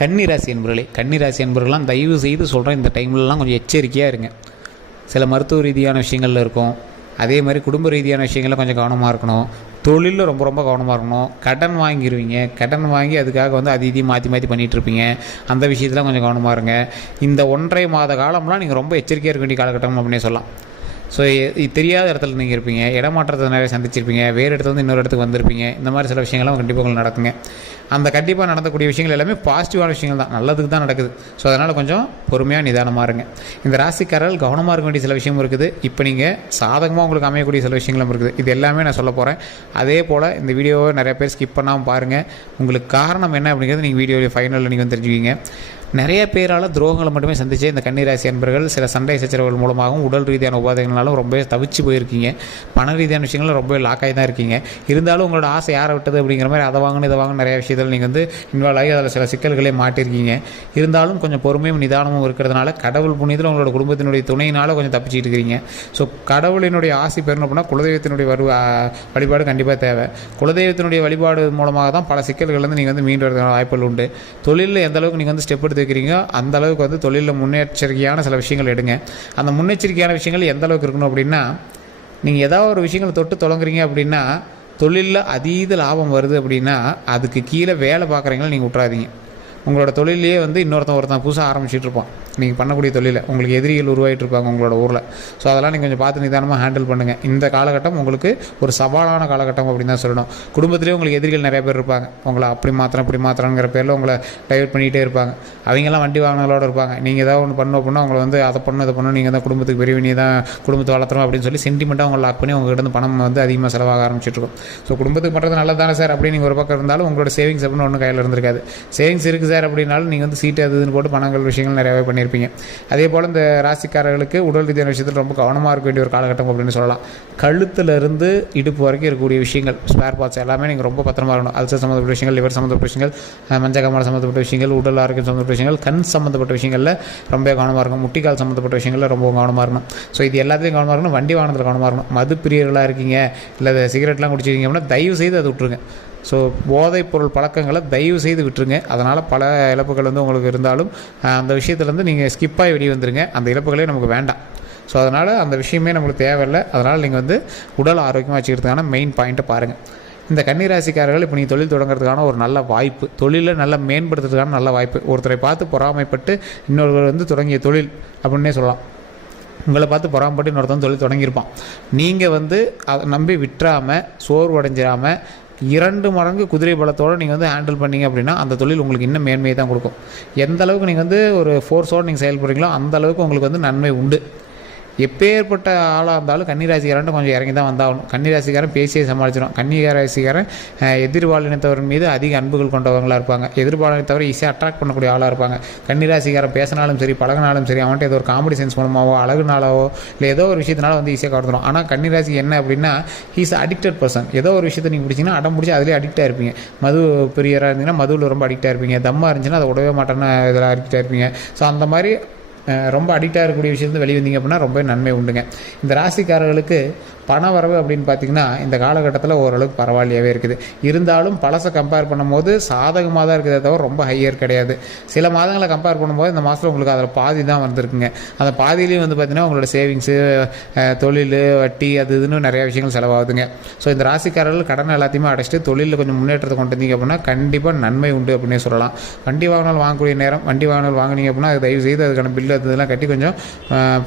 கன்னிராசி என்பவர்களே, கன்னிராசி என்பவர்கள்லாம் தயவு செய்து சொல்கிறேன், இந்த டைம்லலாம் கொஞ்சம் எச்சரிக்கையாக இருங்க. சில மருத்துவ ரீதியான விஷயங்களில் இருக்கும், அதே மாதிரி குடும்ப ரீதியான விஷயங்களில் கொஞ்சம் கவனமாக இருக்கணும். தொழிலில் ரொம்ப ரொம்ப கவனமாக இருக்கணும். கடன் வாங்கிடுவீங்க, கடன் வாங்கி அதுக்காக அது இதையும் மாற்றி மாற்றி பண்ணிகிட்ருப்பீங்க. அந்த விஷயத்தில் கொஞ்சம் கவனமாக இருங்க. இந்த 1.5 மாத காலம்லாம் நீங்கள் ரொம்ப எச்சரிக்கையாக இருக்க வேண்டிய காலகட்டம் அப்படின்னே சொல்லலாம். ஸோ தெரியாத இடத்துல நீங்கள் இருப்பீங்க, இடமாற்றத்தை நிறைய சந்திச்சிருப்பீங்க, வேறு இடத்துல இன்னொரு இடத்துக்கு வந்திருப்பீங்க. இந்த மாதிரி சில விஷயங்கள்லாம் கண்டிப்பாக உங்களுக்கு நடக்குங்க. அந்த கண்டிப்பாக நடக்கக்கூடிய விஷயங்கள் எல்லாமே பாசிட்டிவான விஷயங்கள் தான், நல்லதுக்கு தான் நடக்குது. ஸோ அதனால் கொஞ்சம் பொறுமையாக நிதானமாக இருங்க. இந்த ராசிக்காரர்கள் கவனமாக இருக்க வேண்டிய சில விஷயமும் இருக்குது. இப்போ நீங்கள் சாதகமாக உங்களுக்கு அமையக்கூடிய சில விஷயங்களும் இருக்குது. இது எல்லாமே நான் சொல்ல போகிறேன். அதே போல் இந்த வீடியோவை நிறைய பேர் ஸ்கிப் பண்ணாமல் பாருங்கள். உங்களுக்கு காரணம் என்ன அப்படிங்கிறது நீங்கள் வீடியோவில் ஃபைனலில் நீங்கள் தெரிஞ்சுக்கிங்க. நிறைய பேரால் துரோகங்களை மட்டுமே சந்தித்து இந்த கன்னிராசி அன்பர்கள் சில சண்டை சச்சரவுகள் மூலமாகவும் உடல் ரீதியான உபாதைகளாலும் ரொம்ப தவிச்சு போயிருக்கீங்க. பண ரீதியான விஷயங்களும் ரொம்ப லாக்காகி தான் இருக்கீங்க. இருந்தாலும் உங்களோட ஆசை யாரை விட்டது அப்படிங்கிற மாதிரி அதை வாங்கணும் இதை வாங்கணும் நிறைய விஷயத்தில் நீங்கள் இன்வால்வ் ஆகி அதில் சில சிக்கல்களே மாட்டிருக்கீங்க. இருந்தாலும் கொஞ்சம் பொறுமையும் நிதானமும் இருக்கிறதுனால கடவுள் புண்ணியத்தில் உங்களோட குடும்பத்தினுடைய துணையினால் கொஞ்சம் தப்பிச்சிட்டு இருக்கிறீங்க. ஸோ கடவுளினுடைய ஆசை பெறணும் அப்படின்னா குலதெய்வத்தினுடைய வழிபாடு கண்டிப்பாக தேவை. குலதெய்வத்தினுடைய வழிபாடு மூலமாக தான் பல சிக்கல்கள்லேருந்து நீங்கள் மீண்டு வரதுக்கான வாய்ப்புகள் உண்டு. தொழிலில் எந்த அளவுக்கு நீங்கள் ஸ்டெப் எடுத்து வைக்கிறீங்க அந்த அளவுக்கு தொழிலில் முன்னெச்சரிக்கையான சில விஷயங்கள் எடுங்க. அந்த முன்னெச்சரிக்கையான விஷயங்கள் எந்த அளவுக்கு இருக்கணும் அப்படின்னா, நீங்கள் ஏதாவது ஒரு விஷயங்களை தொட்டு தொடங்குறீங்க அப்படின்னா தொழிலில் அதீத லாபம் வருது அப்படின்னா அதுக்கு கீழே வேலை பார்க்குறீங்களா நீங்கள் விட்றாதீங்க. உங்களோட தொழிலையே ஒருத்தன் புதுசாக ஆரம்பிச்சுட்டு இருப்பான். நீங்கள் பண்ணக்கூடிய தொழிலை உங்களுக்கு எதிரிகள் உருவாகிட்டு இருப்பாங்க உங்களோட ஊரில். ஸோ அதெல்லாம் நீங்கள் கொஞ்சம் பார்த்து நிதானமாக ஹேண்டில் பண்ணுங்கள். இந்த காலகட்டம் உங்களுக்கு ஒரு சவாலான காலகட்டம் அப்படின்னு தான் சொல்லணும். குடும்பத்திலேயே உங்களுக்கு எதிரிகள் நிறைய பேர் இருப்பாங்க. உங்களை அப்படி மாத்திரம் இப்படி மாத்திரங்கிற பேரில் உங்களை டைவர்ட் பண்ணிகிட்டே இருப்பாங்க. அவங்கெல்லாம் வண்டி வாங்கினங்களோடு இருப்பாங்க. நீங்கள் ஏதாவது ஒன்று பண்ணோம் அப்படின்னா அவங்களை அதை பண்ணணும் இதை பண்ணணும், நீங்கள் தான் குடும்பத்துக்கு பெரிய நீ தான் குடும்பத்தை வளர்த்துறோம் அப்படின்னு சொல்லி சென்டிமெண்ட்டாக உங்களை லாக் பண்ணி உங்கள்கிட்ட பணம் அதிகமாக செலவாக ஆரம்பிச்சிட்ருக்கும். ஸோ குடும்பத்துக்கு பண்ணுறது நல்லது தானே சார் அப்படின்னு நீங்கள் ஒரு பக்கம் இருந்தாலும் உங்களோட சேவிங்ஸ் அப்படின்னு ஒன்றும் கையில் இருந்திருக்காது. சேவிங்ஸ் இருக்குது சார் அப்படின்னாலும் நீங்கள் சீட்டு அதுன்னு போட்டு பணங்கள் விஷயங்கள் நிறையாவே பண்ணியிருப்பீங்க. அதே போல் இந்த ராசிக்காரர்களுக்கு உடல் ரீதியான விஷயத்தில் ரொம்ப கவனமாக இருக்க வேண்டிய ஒரு காலகட்டம் அப்படின்னு சொல்லலாம். கழுத்துலேருந்து இடுப்பு வரைக்கும் இருக்கக்கூடிய விஷயங்கள் ஸ்பேர் பார்ட்ஸ் எல்லாமே நீங்கள் ரொம்ப பத்திரமா இருக்கணும். அல்சர் சம்மந்தப்பட்ட விஷயங்கள், லிவர் சம்மந்தப்பட்ட விஷயங்கள், மஞ்சக்காமலை சம்மந்தப்பட்ட விஷயங்கள், உடல் ஆரோக்கியம் சம்மந்தப்பட்ட விஷயங்கள், கண் சம்மந்தப்பட்ட விஷயங்களில் ரொம்ப கவனமாக இருக்கணும். முட்டிக்கால் சம்மந்தப்பட்ட விஷயங்களில் ரொம்ப கவனமாக இருக்கணும். ஸோ இது எல்லாத்தையும் கவனமாக இருக்கணும். வண்டி வாகனத்தில் கவனமாக இருக்கணும். மது பிரியர்களாக இருக்கீங்க இல்லை சிகரெட்லாம் குடிச்சிருக்கீங்க அப்படின்னா தயவு செய்து அதை விட்டுருங்க. ஸோ போதைப் பொருள் பழக்கங்களை தயவு செய்து விட்டுருங்க. அதனால் பல இழப்புகள் உங்களுக்கு இருந்தாலும் அந்த விஷயத்துலேருந்து நீங்கள் ஸ்கிப்பாகி வெளியே வந்துடுங்க. அந்த இழப்புகளே நமக்கு வேண்டாம். ஸோ அதனால் அந்த விஷயமே நம்மளுக்கு தேவையில்லை. அதனால் நீங்கள் உடல் ஆரோக்கியமாக வச்சுக்கிறதுக்கான மெயின் பாயிண்ட்டை பாருங்கள். இந்த கன்னிராசிக்காரர்கள் இப்போ நீங்கள் தொழில் தொடங்குறதுக்கான ஒரு நல்ல வாய்ப்பு, தொழிலை நல்லா மேம்படுத்துறதுக்கான நல்ல வாய்ப்பு. ஒருத்தரை பார்த்து பொறாமைப்பட்டு இன்னொருவர் தொடங்கிய தொழில் அப்படின்னே சொல்லலாம். உங்களை பார்த்து பொறாமப்பட்டு இன்னொருத்தன் தொழில் தொடங்கியிருப்பான். நீங்கள் அதை நம்பி விட்டுறாமல் சோர்வடைஞ்சிடாமல் 2 மடங்கு குதிரை பலத்தோடு நீங்கள் ஹேண்டில் பண்ணிங்க அப்படின்னா அந்த தொழில் உங்களுக்கு இன்னும் மேன்மையை தான் கொடுக்கும். எந்த அளவுக்கு நீங்கள் ஒரு ஃபோர்ஸோடு நீங்கள் செயல்படுறீங்களோ அந்த அளவுக்கு உங்களுக்கு நன்மை உண்டு. எப்பேற்பட்ட ஆளாக இருந்தாலும் கன்னிராசிக்காரன் கொஞ்சம் இறங்கி தான் வந்தாகணும். கன்னிராசிக்காரன் பேசியே சமாளிச்சிடும். கன்னிராசிக்காரன் எதிர்பாலினத்தவர் மீது அதிக அன்புகள் கொண்டவங்களாக இருப்பாங்க. எதிர்பாலினத்தவரை ஈஸியாக அட்ராக்ட் பண்ணக்கூடிய ஆளாக இருப்பாங்க. கன்னிராசிக்காரன் பேசினாலும் சரி பழகினாலும் சரி அவன்கிட்ட ஏதோ ஒரு காமெடி சென்ஸ் மூலமாகவோ அழகுனாலவோ இல்லை ஏதோ ஒரு விஷயத்தினால ஈஸியாக கவர்ந்துடும். ஆனால் கன்னிராசி என்ன அப்படின்னா ஹீஸ் அடிக்டட் பர்சன். ஏதோ ஒரு விஷயத்தை நீங்கள் பிடிச்சிங்கன்னா அடம் பிடிச்சி அதிலே அடிக்டாக இருப்பீங்க. மது பிரியராக இருந்தீங்கன்னா மதுவில் ரொம்ப அடிக்டாக இருப்பீங்க. தம்மாக இருந்துச்சுன்னா அதை உடவே மாட்டேன்னு இதெல்லாம் அடிக்டாக இருப்பீங்க. ஸோ அந்த மாதிரி ரொம்ப அடிக்டாக இருக்கக்கூடிய விஷயத்தை வெளியே வந்தீங்க அப்படின்னா ரொம்ப நன்மை உண்டுங்க. இந்த ராசிக்காரர்களுக்கு பண வரவு அப்படின்னு பார்த்திங்கன்னா இந்த காலகட்டத்தில் ஓரளவுக்கு பரவாயில்லையாகவே இருக்குது. இருந்தாலும் பழசை கம்பேர் பண்ணும்போது சாதகமாக தான் இருக்கிறதே தவிர ரொம்ப ஹையர் கிடையாது. சில மாதங்களை கம்பேர் பண்ணும்போது இந்த மாதத்தில் உங்களுக்கு அதில் பாதி தான் வந்திருக்குங்க. அந்த பாதியிலையும் பார்த்திங்கன்னா உங்களோட சேவிங்ஸு, தொழில், வட்டி அது இதுன்னு நிறைய விஷயங்கள் செலவாகுதுங்க. ஸோ இந்த ராசிக்காரர்கள் கடன் எல்லாத்தையுமே அடைச்சிட்டு தொழிலில் கொஞ்சம் முன்னேற்றத்தை கொண்டு வந்தீங்க அப்படின்னா கண்டிப்பாக நன்மை உண்டு அப்படின்னே சொல்லலாம். வண்டி வாகனம் வாங்கக்கூடிய நேரம் வண்டி வாகனம் வாங்கினீங்க அப்படின்னா அது தயவு செய்து அதுக்கான பில்லு அதெல்லாம் கட்டி கொஞ்சம்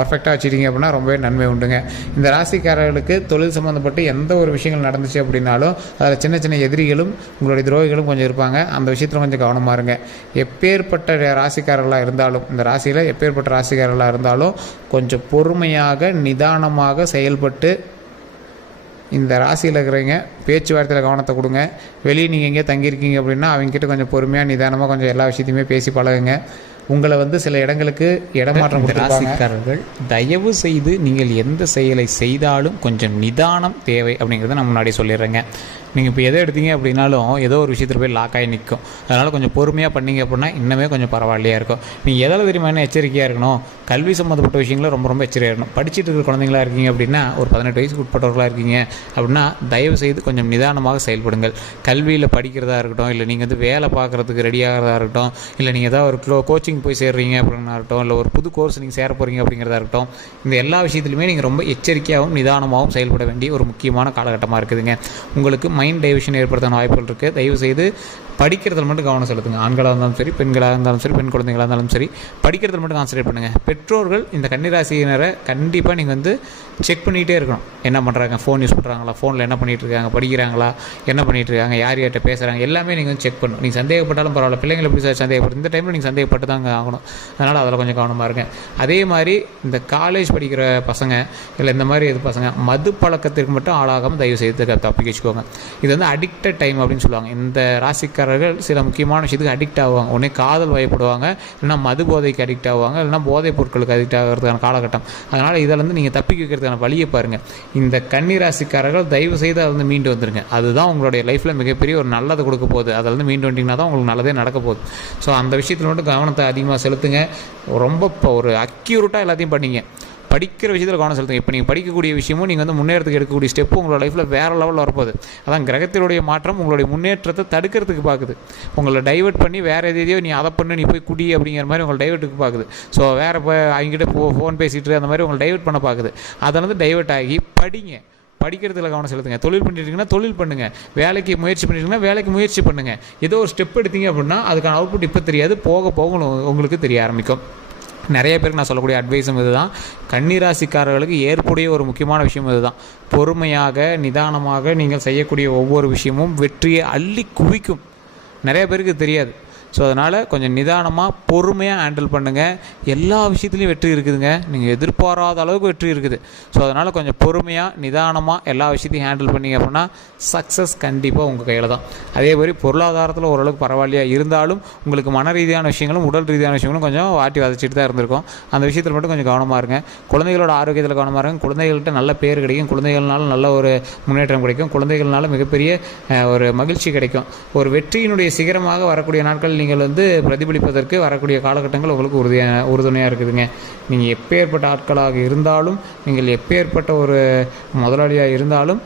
பர்ஃபெக்டாக வச்சுட்டீங்க அப்படின்னா ரொம்பவே நன்மை உண்டுங்க. இந்த ராசிக்காரர்களுக்கு தொழில் சம்மந்தப்பட்டு எந்த ஒரு விஷயங்கள் நடந்துச்சு அப்படின்னாலும் அதில் சின்ன சின்ன எதிரிகளும் உங்களுடைய துரோகிகளும் கொஞ்சம் இருப்பாங்க. அந்த விஷயத்தில் கொஞ்சம் கவனமாக இருங்க. எப்பேற்பட்ட ராசிக்காரர்களாக இருந்தாலும் இந்த ராசியில் எப்பேற்பட்ட ராசிக்காரர்களாக இருந்தாலும் கொஞ்சம் பொறுமையாக நிதானமாக செயல்பட்டு இந்த ராசியில் இருக்கிறவங்க பேச்சுவார்த்தையில் கவனத்தை கொடுங்க. வெளியே நீங்கள் எங்கேயே தங்கியிருக்கீங்க அப்படின்னா அவங்ககிட்ட கொஞ்சம் பொறுமையாக நிதானமாக கொஞ்சம் எல்லா விஷயத்தையுமே பேசி பழகுங்க. உங்களை சில இடங்களுக்கு இடமாற்றம் ராசிக்காரர்கள் தயவு செய்து நீங்கள் எந்த செயலை செய்தாலும் கொஞ்சம் நிதானம் தேவை அப்படிங்கிறத நான் முன்னாடி சொல்லிடுறேங்க. நீங்கள் இப்போ எதை எடுத்தீங்க அப்படின்னாலும் ஏதோ ஒரு விஷயத்தில் போய் லாக் ஆகி நிற்கும். அதனால் கொஞ்சம் பொறுமையாக பண்ணிங்க அப்படின்னா இன்னுமே கொஞ்சம் பரவாயில்லையாக இருக்கும். நீங்கள் எதில் தெரியுமா என்ன எச்சரிக்கையாக இருக்கணும், கல்வி சம்மந்தப்பட்ட விஷயங்கள ரொம்ப ரொம்ப எச்சரிக்கையாக இருக்கணும். படிச்சுட்டு இருக்கிற குழந்தைங்களா இருக்கீங்க அப்படின்னா, ஒரு 18 வயசுக்கு உட்பட்டவர்களாக இருக்கீங்க அப்படின்னா தயவு செய்து கொஞ்சம் நிதானமாக செயல்படுங்கள். கல்வியில் படிக்கிறதா இருக்கட்டும், இல்லை நீங்கள் வந்து வேலை பார்க்குறதுக்கு ரெடி ஆகிறதா இருக்கட்டும், இல்லை நீங்கள் ஏதாவது ஒரு கோச்சிங் போய் சேர்றீங்க அப்படின்னா இருக்கட்டும், இல்லை ஒரு புது கோர்ஸ் நீங்கள் சேர போகிறீங்க அப்படிங்கிறதா இருக்கட்டும், இந்த எல்லா விஷயத்துலையுமே நீங்கள் ரொம்ப எச்சரிக்கையாகவும் நிதானமாகவும் செயல்பட வேண்டிய ஒரு முக்கியமான காலகட்டமாக இருக்குதுங்க. உங்களுக்கு மைண்ட் டைவர்ஷன் ஏற்படுத்தான வாய்ப்புகள் இருக்குது. தயவுசெய்து படிக்கிறதுல மட்டும் கவனம் செலுத்துங்க. ஆண்களாக இருந்தாலும் சரி, பெண்களாக இருந்தாலும் சரி, பெண் குழந்தைகளாக இருந்தாலும் சரி, படிக்கிறதுல மட்டும் கான்சன்ட்ரேட் பண்ணுங்கள். பெற்றோர்கள் இந்த கன்னிராசியினரை கண்டிப்பாக நீங்கள் வந்து செக் பண்ணிகிட்டே இருக்கணும். என்ன பண்ணுறாங்க, ஃபோன் யூஸ் பண்ணுறாங்களா, ஃபோனில் என்ன பண்ணிகிட்டு இருக்காங்க, படிக்கிறாங்களா, என்ன பண்ணிகிட்டு இருக்காங்க, யார் யார்கிட்ட பேசுகிறாங்க, எல்லாமே நீங்கள் வந்து செக் பண்ணணும். நீங்கள் சந்தேகப்பட்டாலும் பரவாயில்ல, பிள்ளைங்களை எப்படி சார் சந்தேகப்படும், இந்த டைமில் நீங்கள் சந்தேகப்பட்டு தாங்க ஆகணும். அதனால் அதில் கொஞ்சம் கவனமாக இருங்க. அதே மாதிரி இந்த காலேஜ் படிக்கிற பசங்க, இல்லை இந்த மாதிரி இது பசங்க மது பழக்கத்திற்கு மட்டும் ஆளாகாமல் தயவு செய்து தப்பிக்க வச்சுக்கோங்க. இது வந்து அடிக்டட் டைம் அப்படின்னு சொல்லுவாங்க. இந்த ராசிக்காரர்கள் சில முக்கியமான விஷயத்துக்கு அடிக்ட் ஆகுவாங்க. உடனே காதல் வயப்படுவாங்க, இல்லைனா மது போதைக்கு அடிக்ட் ஆகுவாங்க, இல்லைனா போதைப் பொருட்களுக்கு அடிக்ட் ஆகிறதுக்கான காலகட்டம். அதனால் இதிலேருந்து நீங்கள் தப்பிக்க வைக்கிறதுக்கான வழியை பாருங்கள். இந்த கன்னிராசிக்காரர்கள் தயவு செய்து அதை வந்து மீண்டு வந்துடுங்க. அதுதான் உங்களுடைய லைஃப்பில் மிகப்பெரிய ஒரு நல்லது கொடுக்க போகுது. அதில் வந்து மீண்டு வந்தீங்கன்னா தான் உங்களுக்கு நல்லதே நடக்க போகுது. ஸோ அந்த விஷயத்தில் மட்டும் கவனத்தை அதிகமாக செலுத்துங்க. ரொம்ப ஒரு அக்யூரேட்டாக எல்லாத்தையும் பண்ணிங்க. படிக்கிற விஷயத்தில் கவனம் செலுத்துங்க. இப்போ நீங்கள் படிக்கக்கூடிய விஷயமும் நீங்கள் வந்து முன்னேறத்துக்கு எடுக்கக்கூடிய ஸ்டெப்பு உங்களோட லைஃப்பில் வேறு லெவலில் வரப்போகுது. அதான் கிரகத்தினுடைய மாற்றம் உங்களுடைய முன்னேற்றத்தை தடுக்கிறதுக்கு பார்க்குது. உங்களை டைவெர்ட் பண்ணி வேறு எதையோ நீ அதை பண்ணு, நீ போய் குடி அப்படிங்கிற மாதிரி உங்களை டைவெர்ட்டுக்கு பார்க்குது. ஸோ வேறு இப்போ அவங்ககிட்ட ஃபோன் பேசிகிட்டு அந்த மாதிரி உங்களை டைவெர்ட் பண்ண பார்க்குது. அதை வந்து டைவெர்ட் ஆகி படிங்க. படிக்கிறதுல கவனம் செலுத்துங்க. தொழில் பண்ணிட்டீங்கன்னா தொழில் பண்ணுங்கள். வேலைக்கு முயற்சி பண்ணிட்டீங்கன்னா வேலைக்கு முயற்சி பண்ணுங்கள். ஏதோ ஒரு ஸ்டெப் எடுத்தீங்க அப்படின்னா அதுக்கான அவுட்புட் இப்போ தெரியாது, போக போக உங்களுக்கு தெரிய ஆரம்பிக்கும். நிறைய பேருக்கு நான் சொல்லக்கூடிய அட்வைஸும் இதுதான். கன்னிராசிக்காரர்களுக்கு ஏற்புடைய ஒரு முக்கியமான விஷயம் இதுதான். பொறுமையாக நிதானமாக நீங்கள் செய்யக்கூடிய ஒவ்வொரு விஷயமும் வெற்றியை அள்ளி குவிக்கும். நிறைய பேருக்கு தெரியாது. ஸோ அதனால் கொஞ்சம் நிதானமாக பொறுமையாக ஹேண்டில் பண்ணுங்கள். எல்லா விஷயத்துலையும் வெற்றி இருக்குதுங்க. நீங்கள் எதிர்பாராத அளவுக்கு வெற்றி இருக்குது. ஸோ அதனால் கொஞ்சம் பொறுமையாக நிதானமாக எல்லா விஷயத்தையும் ஹேண்டில் பண்ணிங்க அப்படின்னா சக்ஸஸ் கண்டிப்பாக உங்கள் கையில் தான். அதே மாதிரி பொருளாதாரத்தில் ஓரளவுக்கு பரவாயில்லையா இருந்தாலும் உங்களுக்கு மன ரீதியான விஷயங்களும் உடல் ரீதியான விஷயங்களும் கொஞ்சம் வாட்டி வதச்சிட்டு தான் இருந்திருக்கும். அந்த விஷயத்தில் மட்டும் கொஞ்சம் கவனமாக இருங்க. குழந்தைகளோட ஆரோக்கியத்தில் கவனமாக இருங்க. குழந்தைகள்கிட்ட நல்ல பேர் கிடைக்கும். குழந்தைகள்னால நல்ல ஒரு முன்னேற்றம் கிடைக்கும். குழந்தைகள்னால மிகப்பெரிய ஒரு மகிழ்ச்சி கிடைக்கும். ஒரு வெற்றியினுடைய சிகரமாக வரக்கூடிய நாட்கள் நீங்கள் வந்து பிரதிபலிப்பதற்கு வரக்கூடிய காலகட்டங்கள் உங்களுக்கு உறுதுணையாக இருக்குதுங்க. நீங்கள் எப்பேற்பட்ட ஆட்களாக இருந்தாலும், நீங்கள் எப்பேற்பட்ட ஒரு முதலாளியாக இருந்தாலும்,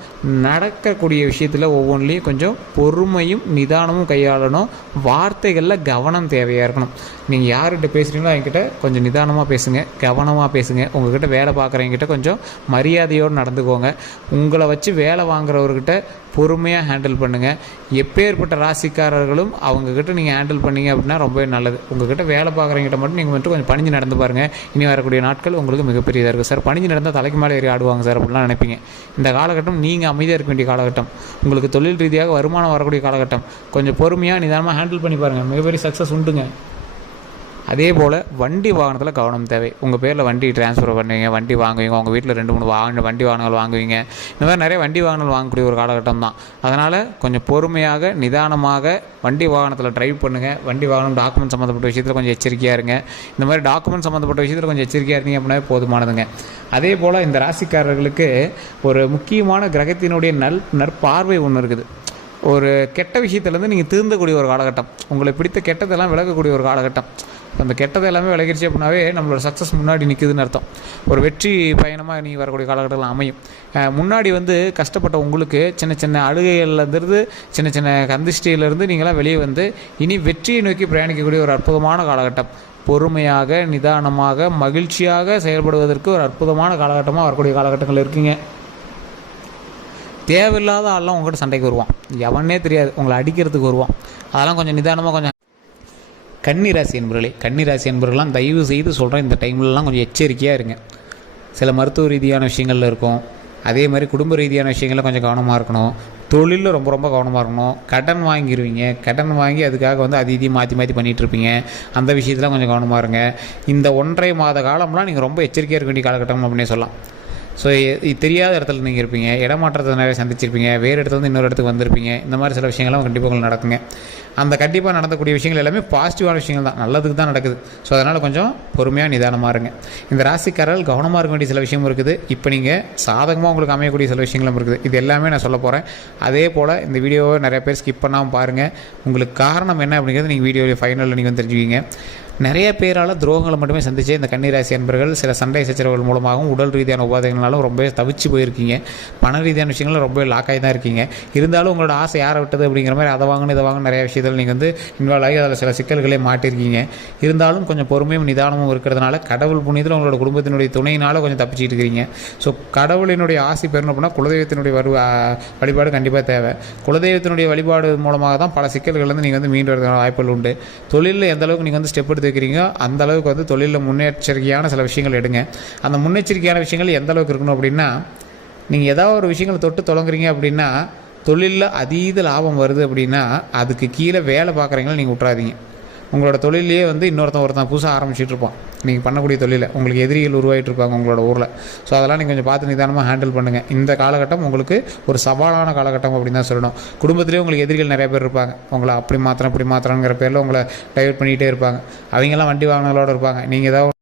நடக்கக்கூடிய விஷயத்தில் ஒவ்வொன்றிலையும் கொஞ்சம் பொறுமையும் நிதானமும் கையாளணும். வார்த்தைகளில் கவனம் தேவையாக இருக்கணும். நீங்கள் யார்கிட்ட பேசுகிறீங்களோ அவங்ககிட்ட கொஞ்சம் நிதானமாக பேசுங்க, கவனமாக பேசுங்க. உங்கள்கிட்ட வேலை பார்க்குறவங்ககிட்ட கொஞ்சம் மரியாதையோடு நடந்துக்கோங்க. உங்களை வச்சு வேலை வாங்குறவர்கிட்ட பொறுமையாக ஹேண்டில் பண்ணுங்கள். எப்பேற்பட்ட ராசிக்காரர்களும் அவங்கக்கிட்ட நீங்கள் ஹேண்டில் பண்ணிங்க அப்படின்னா ரொம்பவே நல்லது. உங்கள்கிட்ட வேலை பார்க்குறவங்ககிட்ட மட்டும் நீங்கள் மட்டும் கொஞ்சம் பணிஞ்சு நடந்து பாருங்கள். இனி வரக்கூடிய நாட்கள் உங்களுக்கு மிகப்பெரியதாக இருக்குது. சார் பணிஞ்சு நடந்தால் தலைக்கு மேலே ஏறி ஆடுவாங்க சார் அப்படிலாம் நினைப்பீங்க. இந்த காலகட்டம் நீங்கள் அமைதியாக இருக்க வேண்டிய காலகட்டம். உங்களுக்கு தொழில் ரீதியாக வருமானம் வரக்கூடிய காலகட்டம். கொஞ்சம் பொறுமையாக நிதானமாக ஹேண்டில் பண்ணி பாருங்கள். மிகப்பெரிய சக்ஸஸ் உண்டுங்க. அதே போல் வண்டி வாகனத்தில் கவனம் தேவை. உங்கள் பேரில் வண்டி ட்ரான்ஸ்ஃபர் பண்ணுவீங்க, வண்டி வாங்குவீங்க, உங்கள் வீட்டில் 2-3 வண்டி வாகனங்கள் வாங்குவீங்க. இந்த மாதிரி நிறைய வண்டி வாகனங்கள் வாங்கக்கூடிய ஒரு காலகட்டம் தான். அதனால் கொஞ்சம் பொறுமையாக நிதானமாக வண்டி வாகனத்தில் ட்ரைவ் பண்ணுங்கள். வண்டி வாகனம் டாக்குமெண்ட் சம்மந்தப்பட்ட விஷயத்தில் கொஞ்சம் எச்சரிக்கையாக இருங்க. இந்த மாதிரி டாக்குமெண்ட் சம்மந்தப்பட்ட விஷயத்தில் கொஞ்சம் எச்சரிக்கையாக இருந்தீங்க அப்படின்னா போதுமானதுங்க. அதே போல் இந்த ராசிக்காரர்களுக்கு ஒரு முக்கியமான கிரகத்தினுடைய நற்பார்வை ஒன்று இருக்குது. ஒரு கெட்ட விஷயத்துலேருந்து நீங்கள் திருந்தக்கூடிய ஒரு காலகட்டம். உங்களை பிடித்த கெட்டதெல்லாம் விலகக்கூடிய ஒரு காலகட்டம். அந்த கெட்டதை எல்லாமே விலகிடுச்சு அப்படின்னாவே நம்மளோட சக்ஸஸ் முன்னாடி நிற்குதுன்னு அர்த்தம். ஒரு வெற்றி பயணமாக நீ வரக்கூடிய காலகட்டத்தில் அமையும். முன்னாடி வந்து கஷ்டப்பட்ட உங்களுக்கு சின்ன சின்ன அழுகைகள்லேருந்து சின்ன சின்ன கந்திஷ்டியிலேருந்து நீங்களாம் வெளியே வந்து இனி வெற்றியை நோக்கி பிரயாணிக்கக்கூடிய ஒரு அற்புதமான காலகட்டம். பொறுமையாக நிதானமாக மகிழ்ச்சியாக செயல்படுவதற்கு ஒரு அற்புதமான காலகட்டமாக வரக்கூடிய காலகட்டங்கள் இருக்குங்க. தேவையில்லாத ஆள்லாம் உங்கள்கிட்ட சண்டைக்கு வருவான். எவனே தெரியாது, உங்களை அடிக்கிறதுக்கு வருவான். அதெல்லாம் கொஞ்சம் நிதானமாக கொஞ்சம் கன்னிராசி என்பவர்களே, கன்னிராசி என்பவர்கள்லாம் தயவு செய்து சொல்கிறேன், இந்த டைம்லலாம் கொஞ்சம் எச்சரிக்கையாக இருங்க. சில மருத்துவ ரீதியான விஷயங்களில் இருக்கும். அதே மாதிரி குடும்ப ரீதியான விஷயங்களில் கொஞ்சம் கவனமாக இருக்கணும். தொழிலில் ரொம்ப ரொம்ப கவனமாக இருக்கணும். கடன் வாங்கிடுவீங்க. கடன் வாங்கி அதுக்காக வந்து அது இதையும் மாற்றி பண்ணிகிட்ருப்பீங்க. அந்த விஷயத்தில் கொஞ்சம் கவனமாக இருங்க. இந்த 1.5 மாத காலம்லாம் நீங்கள் ரொம்ப எச்சரிக்கையாக இருக்க வேண்டிய காலகட்டம் அப்படின்னே சொல்லலாம். ஸோ தெரியாத இடத்துல நீங்கள் இருப்பீங்க, இடமாற்றத்தை நிறைய சந்திச்சிருப்பீங்க, வேறு இடத்துல இன்னொரு இடத்துக்கு வந்திருப்பீங்க. இந்த மாதிரி சில விஷயங்கள்லாம் கண்டிப்பாக உங்களுக்கு நடக்குங்க. அந்த கண்டிப்பாக நடக்கக்கூடிய விஷயங்கள் எல்லாமே பாசிட்டிவான விஷயங்கள் தான், நல்லதுக்கு தான் நடக்குது. ஸோ அதனால் கொஞ்சம் பொறுமையாக நிதானமாக இருங்க. இந்த ராசிக்காரர்கள் கவனமாக இருக்க வேண்டிய சில விஷயமும் இருக்குது. இப்போ நீங்கள் சாதகமாக உங்களுக்கு அமையக்கூடிய சில விஷயங்களும் இருக்குது. இது எல்லாமே நான் சொல்ல போகிறேன். அதே போல் இந்த வீடியோவை நிறைய பேர் ஸ்கிப் பண்ணாமல் பாருங்கள். உங்களுக்கு காரணம் என்ன அப்படிங்கிறது நீங்கள் வீடியோவில் ஃபைனலில் நீங்கள் தெரிஞ்சுக்குவீங்க. நிறைய பேரால் துரோகங்களை மட்டுமே சந்திச்சு இந்த கன்னிராசி அன்பர்கள் சில சண்டை சச்சரவுகள் மூலமாகவும் உடல் ரீதியான உபாதைகளாலும் ரொம்ப தவிச்சு போயிருக்கீங்க. பண ரீதியான விஷயங்களும் ரொம்ப லாக்காகி தான் இருக்கீங்க. இருந்தாலும் உங்களோட ஆசை யாரை விட்டது அப்படிங்கிற மாதிரி அதை வாங்கணும் இதை வாங்கணும் நிறைய விஷயத்தில் நீங்கள் இன்வால்வ் ஆகி அதில் சில சிக்கல்களே மாட்டிருக்கீங்க. இருந்தாலும் கொஞ்சம் பொறுமையும் நிதானமும் இருக்கிறதுனால கடவுள் புண்ணியத்தில் உங்களோட குடும்பத்தினுடைய துணையினால் கொஞ்சம் தப்பிச்சிட்டு இருக்கிறீங்க. ஸோ கடவுளினுடைய ஆசை பெறணும் அப்படின்னா குலதெய்வத்தினுடைய வழிபாடு கண்டிப்பாக தேவை. குலதெய்வத்தினுடைய வழிபாடு மூலமாக தான் பல சிக்கல்கள்லேருந்து நீங்கள் மீண்டு வரதுக்கான வாய்ப்புகள் உண்டு. தொழிலில் எந்த அளவுக்கு நீங்கள் ஸ்டெப் எடுத்து வைக்கிறீங்க அந்த அளவுக்கு தொழிலில் முன்னெச்சரிக்கையான சில விஷயங்கள் எடுங்க. அந்த முன்னெச்சரிக்கையான விஷயங்கள் எந்த அளவுக்கு இருக்கணும் அப்படின்னா, நீங்கள் ஏதாவது ஒரு விஷயங்களை தொட்டு தொடங்குறீங்க அப்படின்னா தொழிலில் அதீத லாபம் வருது அப்படின்னா அதுக்கு கீழே வேலை பார்க்குறீங்களா நீங்கள் விட்றாதீங்க. உங்களோட தொழிலையே ஒருத்தன் புதுசாக ஆரம்பிச்சுட்டு இருப்பான். நீங்கள் பண்ணக்கூடிய தொழிலில் உங்களுக்கு எதிரிகள் உருவாகிட்டு இருப்பாங்க உங்களோட ஊரில். ஸோ அதெல்லாம் நீங்கள் கொஞ்சம் பார்த்து நிதானமாக ஹேண்டில் பண்ணுங்கள். இந்த காலகட்டம் உங்களுக்கு ஒரு சவாலான காலகட்டம் அப்படின்னு தான் சொல்லணும். குடும்பத்திலே உங்களுக்கு எதிரிகள் நிறைய பேர் இருப்பாங்க. உங்களை அப்படி மாத்திரம் இப்படி மாத்திரங்கிற பேரில் உங்களை டைவர்ட் பண்ணிகிட்டே இருப்பாங்க. அவங்கெல்லாம் வண்டி வாகனங்களோடு இருப்பாங்க. நீங்கள் ஏதாவது